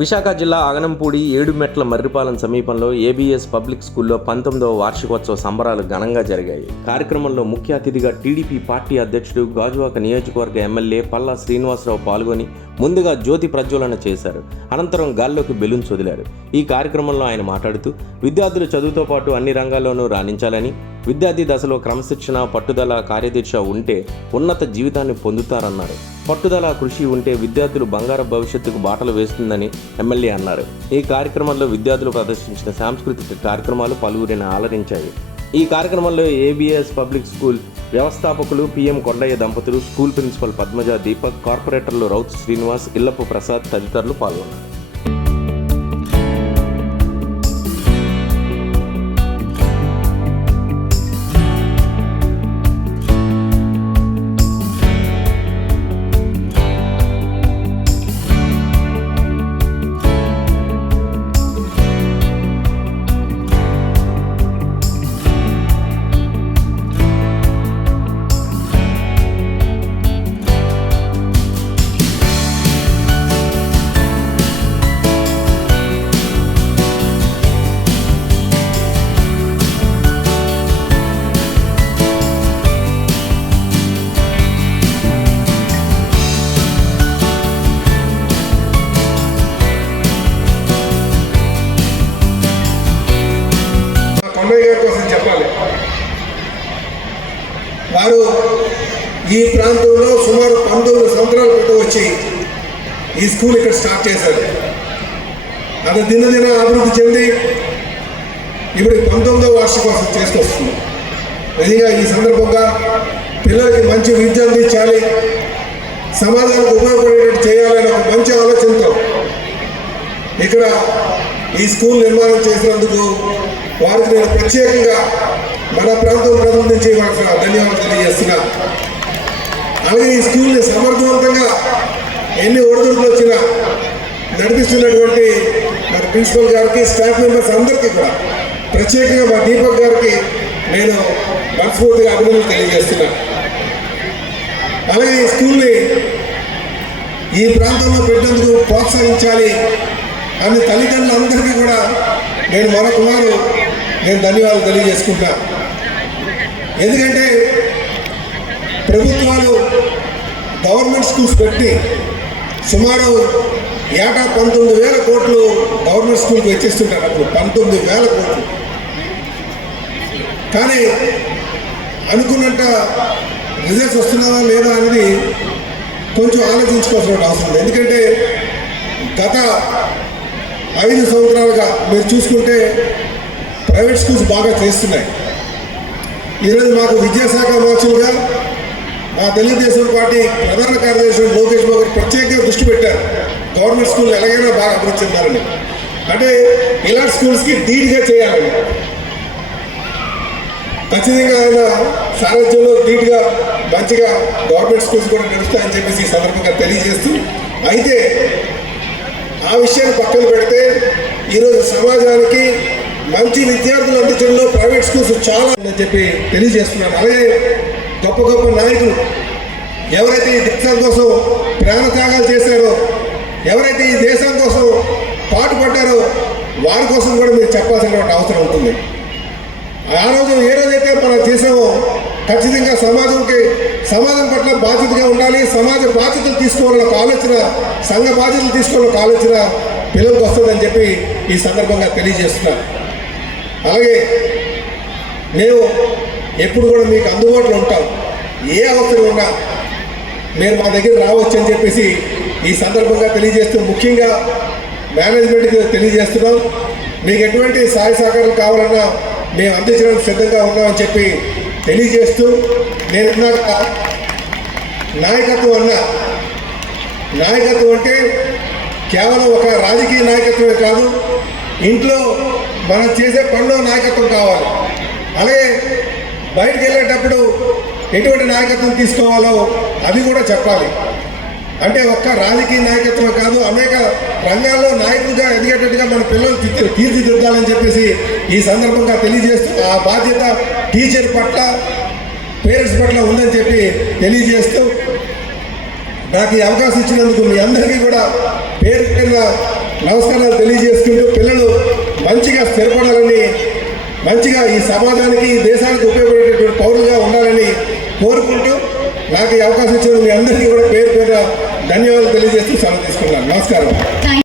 విశాఖ జిల్లా ఆగనంపూడి ఏడుమెట్ల మర్రిపాలెం సమీపంలో ABS public స్కూల్లో పంతొమ్మిదవ వార్షికోత్సవ సంబరాలు ఘనంగా జరిగాయి. కార్యక్రమంలో ముఖ్య అతిథిగా టీడీపీ పార్టీ అధ్యక్షుడు గాజువాక నియోజకవర్గ ఎమ్మెల్యే పల్లా శ్రీనివాసరావు పాల్గొని ముందుగా జ్యోతి ప్రజ్వలన చేశారు. అనంతరం గాల్లోకి బెలూన్స్ వదిలారు ఈ కార్యక్రమంలో ఆయన మాట్లాడుతూ విద్యార్థులు చదువుతో పాటు అన్ని రంగాల్లోనూ రాణించాలని విద్యార్థి దశలో క్రమశిక్షణ పట్టుదల కార్యదీక్ష ఉంటే ఉన్నత జీవితాన్ని పొందుతారన్నారు. పట్టుదల కృషి ఉంటే విద్యార్థులు బంగారు భవిష్యత్తుకు బాటలు వేస్తుందని ఎమ్మెల్యే అన్నారు. ఈ కార్యక్రమంలో విద్యార్థులు ప్రదర్శించిన సాంస్కృతిక కార్యక్రమాలు పలువురిని ఆలరించాయి ఈ కార్యక్రమంలో ఏబిఎస్ పబ్లిక్ స్కూల్ వ్యవస్థాపకులు పిఎం కొండయ్య దంపతులు స్కూల్ ప్రిన్సిపల్ పద్మజ దీపక్ కార్పొరేటర్లు రౌత్ శ్రీనివాస్ ఇల్లపు ప్రసాద్ తదితరులు పాల్గొన్నారు. వారు ఈ ప్రాంతంలో సుమారు పంతొమ్మిది సంవత్సరాల క్రితం వచ్చి ఈ స్కూల్ ఇక్కడ స్టార్ట్ చేశారు. అది దినదిన అభివృద్ధి చెంది ఇప్పుడు పంతొమ్మిదో వార్షికోత్సవం చేసుకొస్తుంది నిజంగా ఈ సందర్భంగా పిల్లలకి మంచి విద్య అందించాలి సమాజానికి ఉపయోగపడేటట్టు చేయాలనే ఒక మంచి ఆలోచనతో ఇక్కడ ఈ స్కూల్ నిర్మాణం చేసినందుకు వారికి నేను ప్రత్యేకంగా మన ప్రాంతం ప్రజల నుంచి ధన్యవాదాలు తెలియజేస్తున్నా. అలాగే ఈ స్కూల్ని సమర్థవంతంగా ఎన్ని ఒడిదుడుకులు వచ్చినా నడిపిస్తున్నటువంటి మన ప్రిన్సిపల్ గారికి స్టాఫ్ మెంబర్స్ అందరికీ కూడా ప్రత్యేకంగా మా దీపక్ గారికి నేను మనస్ఫూర్తిగా అభినందనలు తెలియజేస్తున్నా. అలాగే ఈ స్కూల్ని ఈ ప్రాంతంలో పెట్టేందుకు ప్రోత్సహించాలి అని తల్లిదండ్రులందరికీ కూడా నేను మరొకమారు నేను ధన్యవాదాలు తెలియజేసుకుంటాను ఎందుకంటే ప్రభుత్వాలు గవర్నమెంట్ స్కూల్స్ పెట్టి సుమారు ఏటా పంతొమ్మిది వేల కోట్లు గవర్నమెంట్ స్కూల్కి వెచ్చిస్తుంటారు అప్పుడు. పంతొమ్మిది వేల కోట్లు. కానీ అనుకున్నంత రిజల్ట్స్ వస్తున్నావా లేదా అనేది కొంచెం ఆలోచించుకోవాల్సిన అవసరం ఉంది. ఎందుకంటే గత ఐదు సంవత్సరాలుగా మీరు చూసుకుంటే ప్రైవేట్ స్కూల్స్ బాగా చేస్తున్నాయి. ఈరోజు మాకు విద్యాశాఖ మార్చులుగా మా తెలుగుదేశం పార్టీ ప్రధాన కార్యదర్శి లోకేష్ బాబు ప్రత్యేకంగా దృష్టి పెట్టారు. గవర్నమెంట్ స్కూల్ ఎలాగైనా బాగా అభివృద్ధి చెందాలని. అంటే ఇలాంటి స్కూల్స్కి ధీటుగా చేయాలని. ఖచ్చితంగా ఆయన సారథ్యంలో ధీటుగా మంచిగా గవర్నమెంట్ స్కూల్స్ కూడా నడుస్తాయని చెప్పేసి ఈ సందర్భంగా తెలియజేస్తూ అయితే ఆ విషయాన్ని పక్కన పెడితే ఈరోజు సమాజానికి మంచి విద్యార్థులు అందించడంలో ప్రైవేట్ స్కూల్స్ చాలా అని చెప్పి తెలియజేస్తున్నాను. అలాగే గొప్ప గొప్ప నాయకులు ఎవరైతే ఈ దేశం కోసం ప్రాణత్యాగాలు చేశారో ఎవరైతే ఈ దేశం కోసం పాటుపడ్డారో వారి కోసం కూడా మీరు చెప్పాల్సినటువంటి అవసరం ఉంటుంది. ఆ రోజు ఏ రోజైతే మనం చేసామో ఖచ్చితంగా సమాజంకి సమాజం పట్ల బాధ్యతగా ఉండాలి సమాజ బాధ్యతలు తీసుకోవాలన్న ఆలోచన సంఘ బాధ్యతలు తీసుకోవాలని ఆలోచన పిల్లలకు వస్తుందని చెప్పి ఈ సందర్భంగా తెలియజేస్తున్నాను. అలాగే మేము ఎప్పుడు కూడా మీకు అందుబాటులో ఉంటాం. ఏ అవసరం ఉన్నా మీరు మా దగ్గర రావచ్చు అని చెప్పేసి ఈ సందర్భంగా తెలియజేస్తూ ముఖ్యంగా మేనేజ్మెంట్కి తెలియజేస్తున్నాం. మీకు ఎటువంటి సహాయ సహకారం కావాలన్నా మేము అందించడానికి సిద్ధంగా ఉన్నామని చెప్పి తెలియజేస్తూ నేను ఇందాక నాయకత్వం అన్నా నాయకత్వం అంటే కేవలం ఒక రాజకీయ నాయకత్వమే కాదు ఇంట్లో మనం చేసే పనిలో నాయకత్వం కావాలి. అలాగే బయటకు వెళ్ళేటప్పుడు ఎటువంటి నాయకత్వం తీసుకోవాలో అది కూడా చెప్పాలి. అంటే ఒక్క రాజకీయ నాయకత్వం కాదు అనేక రంగాల్లో నాయకులుగా ఎదిగేటట్టుగా మన పిల్లలు తీర్చి- తీర్చిదిద్దాలని చెప్పేసి ఈ సందర్భంగా తెలియజేస్తూ ఆ బాధ్యత టీచర్ పట్ల పేరెంట్స్ పట్ల ఉందని చెప్పి తెలియజేస్తూ నాకు ఈ అవకాశం ఇచ్చినందుకు మీ అందరికీ కూడా పేరు కింద నమస్కారాలు తెలియజేసుకుంటూ పిల్లలు మంచిగా స్థిరపడాలని మంచిగా ఈ సమాజానికి ఈ దేశానికి ఉపయోగపడేటటువంటి పౌరులుగా ఉండాలని కోరుకుంటూ నాకు ఈ అవకాశం ఇచ్చిన మీ అందరికీ కూడా పేరు పేరు ధన్యవాదాలు తెలియజేస్తూ సెలవు తీసుకున్నాను నమస్కారం.